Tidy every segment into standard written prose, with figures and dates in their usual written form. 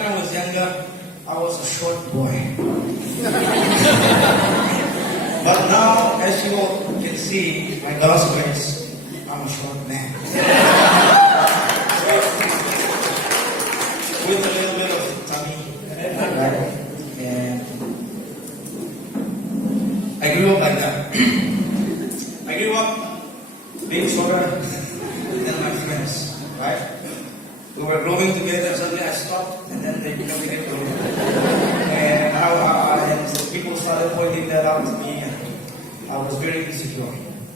when I was younger, I was a short boy. But now, as you all can see, by God's grace, I'm a short man. With a little bit of tummy. Right? And I grew up like that. I grew up being shorter than my friends. Right? We were growing together, suddenly I stopped, and then they became together. And and so people started pointing that out to me, and I was very insecure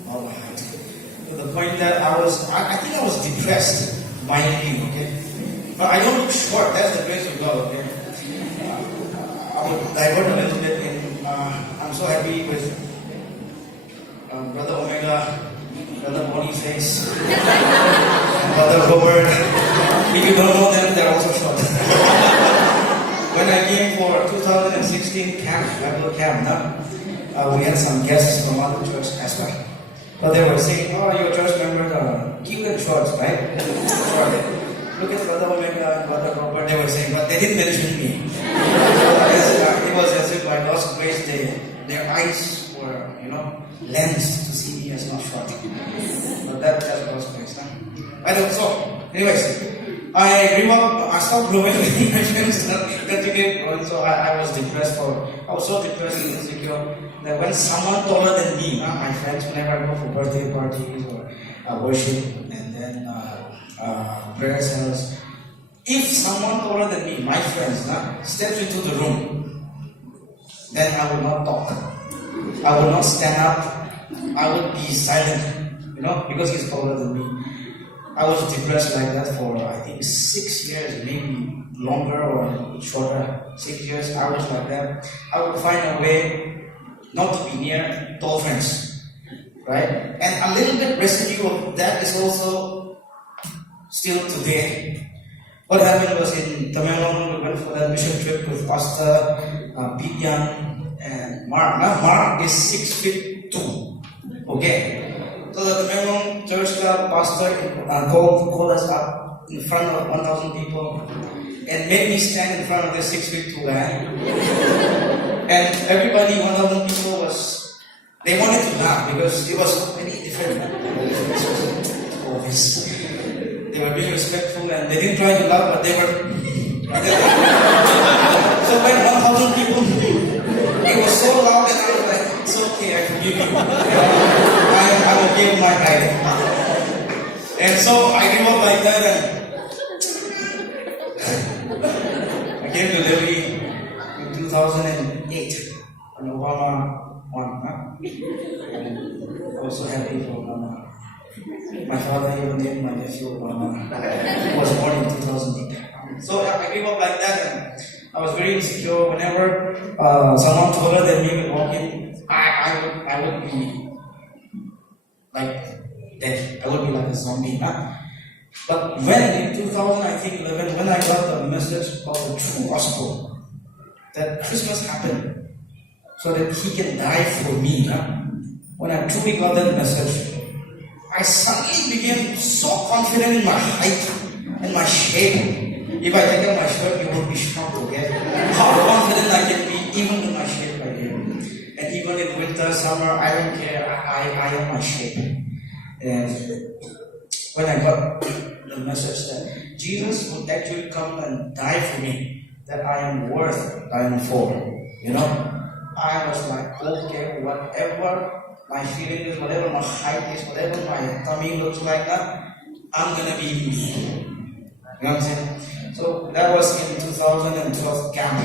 all my life. To the point that I think I was depressed mildly, okay? But I don't look short, that's the grace of God, okay? I will divert a little bit in, I'm so happy with Brother Omega, Brother Boniface, and Brother Robert. If you don't know them, they're also short. When I came for 2016 camp, Bible camp, we had some guests from other church as well. But they were saying, oh, your church members are cute and short, right? Look at Brother Omega and Brother Robert, they were saying, but they didn't mention me. It was as if by God's grace, their eyes were, lensed to see me as not short. But that's God's grace. So, anyways, I grew up, I stopped growing, my friends continued growing, so I was depressed I was so depressed and insecure that when someone taller than me, my friends, whenever I go for birthday parties or worship and then prayer service, if someone taller than me, my friends, steps into the room, then I will not talk. I will not stand up. I will be silent, because he's taller than me. I was depressed like that for, I think, 6 years, maybe longer or shorter. 6 years, I was like that. I would find a way not to be near tall friends, right? And a little bit residue of that is also still today. What happened was in Zeliangrong, we went for that mission trip with Pastor Gaigongmei and Mark. Now, Mark is 6'2", okay? So the Zeliangrong church club pastor called us up in front of 1,000 people and made me stand in front of the 6'2" guy. And everybody, 1,000 people they wanted to laugh because it was so many different. Always. They were being respectful and they didn't try to laugh, but they were. So when 1,000 people, it was so loud and I was like, it's okay, I forgive you. I will give my right. And so I grew up like that and I came to Delhi in 2008 on Obama 1. And I was so happy for Obama. My father even named my nephew Obama. He was born in 2008. So I grew up like that and I was very insecure. Whenever someone taller than me would walk in, I would be like dead. I would be like a zombie. But when in 2011, when I got the message of the true gospel, that Christmas happened so that He can die for me, when I truly got that message, I suddenly became so confident in my height and my shape. If I take off my shirt, you will be shocked, okay? How confident I can be even in my shape right here. And even in winter, summer, I don't care. I am my shape. And when I got the message that Jesus would actually come and die for me, that I am worth dying for, I was like, okay, whatever my feeling is, whatever my height is, whatever my tummy looks like, I'm gonna be me. You know what I'm saying? So that was in 2012 camp.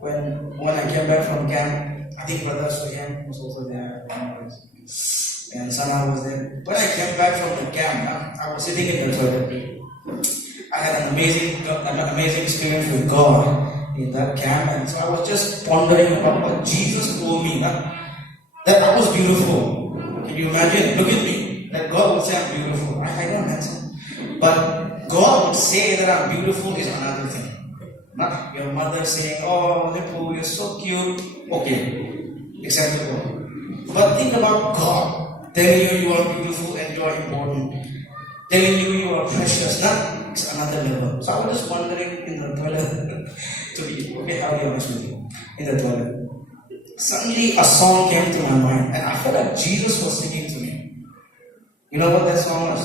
When I came back from camp, I think Brother Soyan was also there, and Sana was there. When I came back from the camp, I was sitting in the toilet. I had an amazing experience with God in that camp, and so I was just pondering about what Jesus told me, that I was beautiful. Can you imagine? Look at me. That God would say I'm beautiful. I know that's but God would say that I'm beautiful is another thing. Not your mother saying, oh, Nipu, you're so cute. Okay, acceptable. But think about God telling you you are beautiful and you are important. Telling you you are precious. It's another another level. So I was just wandering in the toilet, to be honest with you, in the toilet. Suddenly a song came to my mind, and I felt like Jesus was singing to me. You know what that song was?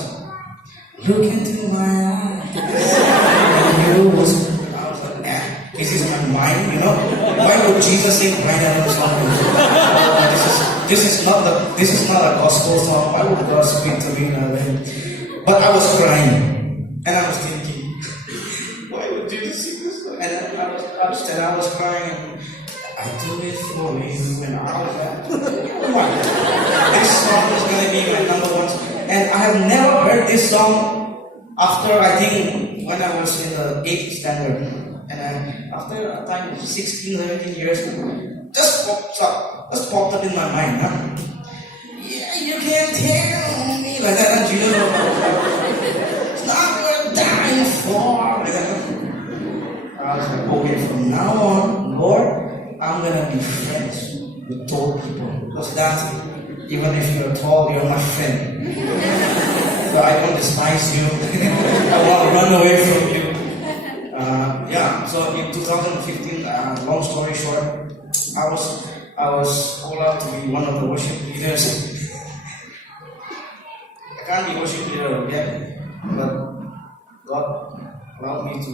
Look into my eyes. And you was. I was like, this is my mind, you know. Why would Jesus sing Bryan Adams song? This is not a gospel song. Why would God speak to me now? But I was crying, and I was thinking, why would Jesus sing this song? And I was upset, and I was crying. And I do it for you, and I was like, this song is going to be my number one song. And I have never heard this song after, I think, when I was in the 8th standard. And after a time of 16, 17 years, just popped up in my mind. Yeah, you can't tell me like that. And Jesus was it's not worth dying for. Like that. I was like, okay, from now on, Lord, I'm gonna be friends with tall people. Because that's it. Even if you're tall, you're my friend. So I don't despise you. I want to run away from you. So in 2015, long story short, I was called out to be one of the worship leaders. I can't be worship leader yet, but God allowed me to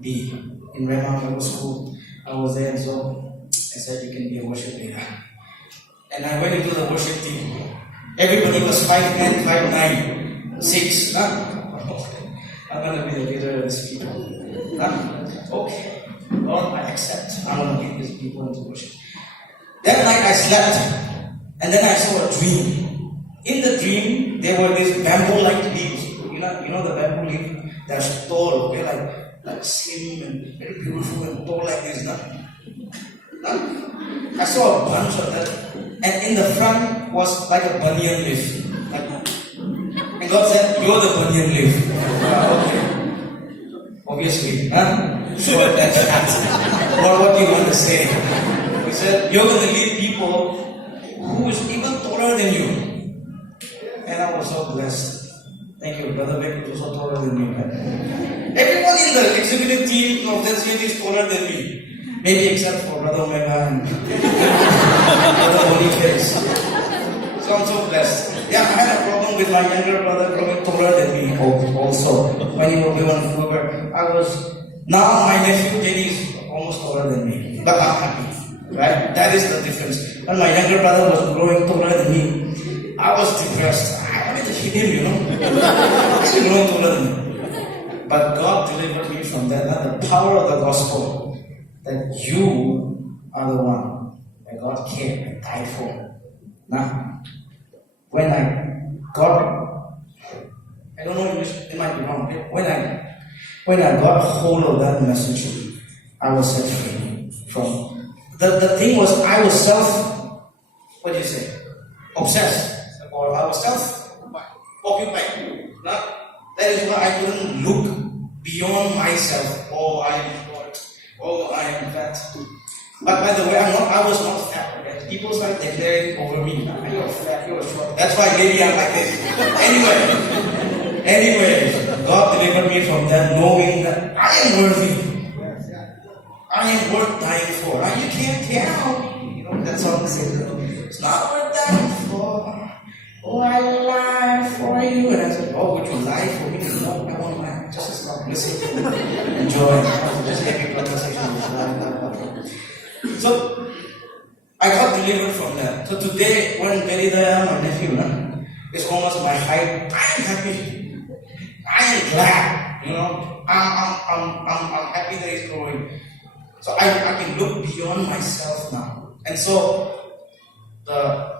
be in Rema Middle School. I was there, so I said, you can be a worship leader. And I went into the worship team. Everybody was 5'10", 5'9", 6. I'm going to be the leader of these people. Okay, Lord, I accept. I'm going to lead these people into worship. That night I slept, and then I saw a dream. In the dream, there were these bamboo-like leaves. You know the bamboo leaf that's tall, okay, like slim and very beautiful and tall like this. I saw a bunch of them, and in the front was like a banyan leaf. And God said, "You're the banyan leaf." Okay. Obviously, sure, that's what do you want to say? He said, "You're going to lead people who is even taller than you." And I was so blessed. Thank you, Brother Beck was so taller than me. Everyone in the executive team of ZCFD is taller than me. Maybe except for Brother Omega and Brother Boniface. So I'm so blessed. Yeah, I had a problem with my younger brother growing taller than me also. When he was now my nephew Jenny is almost taller than me. But I'm happy. Right? That is the difference. When my younger brother was growing taller than me, I was depressed. I wanted to hit him, He's growing taller than me. But God delivered me from that. The power of the gospel. That you are the one that God came and died for. Now, when I got, I don't know, it might be wrong. When I got hold of that message, I was set free from. The thing was, I was obsessed, or I was occupied. That is why I couldn't look beyond myself. I am fat. But by the way, I was not fat. Okay? People started declaring over me, you're fat, you're short. That's why maybe I'm like this. Anyway, God delivered me from that, knowing that I am worthy. I am worth dying for. You can't tell me. That song says, it's not worth dying for. Oh, I lie for you. And I said, oh, would you lie for me? No, I won't lie. Just stop listening. Enjoy. Just having conversation. So, I got delivered from that. So today, when Beridaya, my nephew, is almost my height, I am happy. I am glad. I'm happy that he's growing. So I can look beyond myself now. And so, the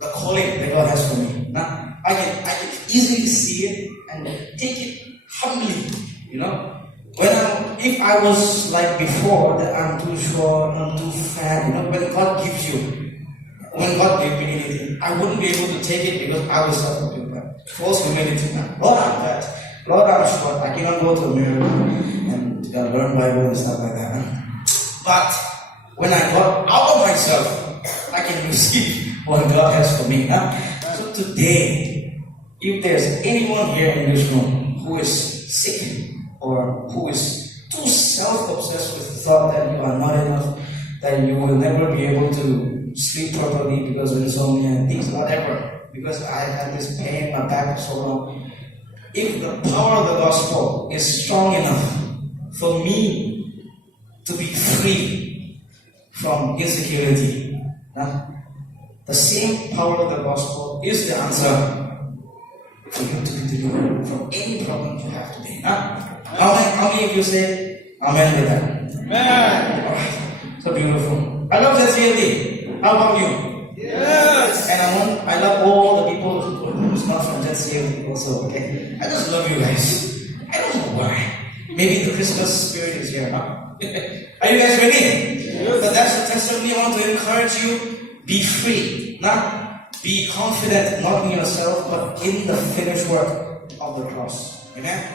calling that God has for me. Now, I can easily see it and take it humbly, If I was like before, that I'm too short, I'm too fat, when God gives you, when God gave me anything, I wouldn't be able to take it because I was self-prepared. False humility. Lord, I'm fat. Lord, I'm short. I cannot go to a mirror and learn Bible and stuff like that. But when I got out of myself, I can receive what God has for me. So today, if there's anyone here in this room who is sick or who is too self-obsessed with the thought that you are not enough, that you will never be able to sleep properly because of insomnia and things, whatever, because I had this pain in my back for so long. If the power of the gospel is strong enough for me to be free from insecurity, the same power of the gospel is the answer for you to be delivered from any problem you have today. How many of you say amen with that? Amen. Alright, so beautiful. I love ZCFD. How about you? Yes. And I love all the people who's not from ZCFD also. Okay, I just love you guys. I don't know why. Maybe the Christmas spirit is here, huh? Are you guys ready? Yes. But that's the testimony. I want to encourage you. Be free. Be confident, not in yourself, but in the finished work of the cross. Amen?